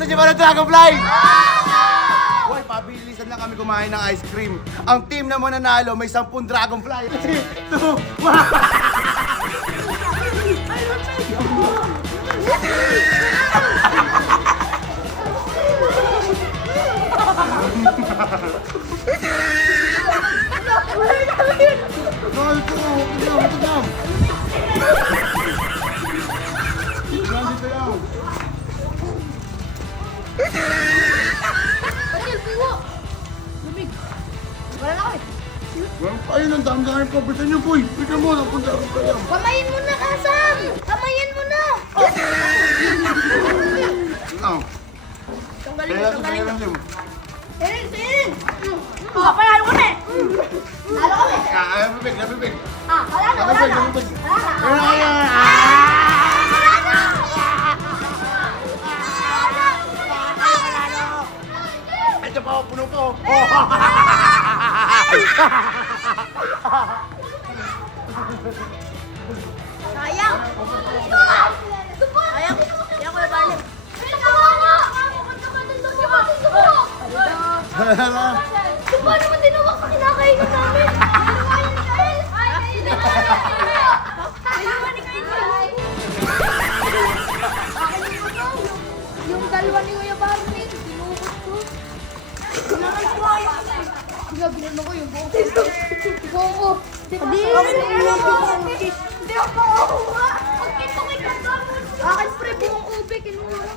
Gusto niyo ba ng Dragonfly? Hoy, pabilisan lang kami kumain ng ice cream. Ang team na mananalo may 10 Dragonfly. 3, 2, 1. Patil, puwo! Lumig. Wala na kami. Ayun ang dami pa. Bisa niyo, boy. Bisa mo, napunta ako kayo. Kamayin mo na, Kasam! Kamayin mo na! Tanggalin mo, tanggalin mo. Sin, sin! Oh, panalo kami! Panalo kami! Nabibig, nabibig. Wala na, wala na! Nabibig. Wala na! Ito pa, puno ko. Sayang! Sayang! Sayang ko yung balim. Diba naman tinawag sa kinakainan namin? Yung dalawa ni Kuya Barney, tinubot ko. Kailangan ko ayos. Ginagano ko yung buong ko. Buong ko. Hindi ako makuha. Akin pre, buong ube, kinuha.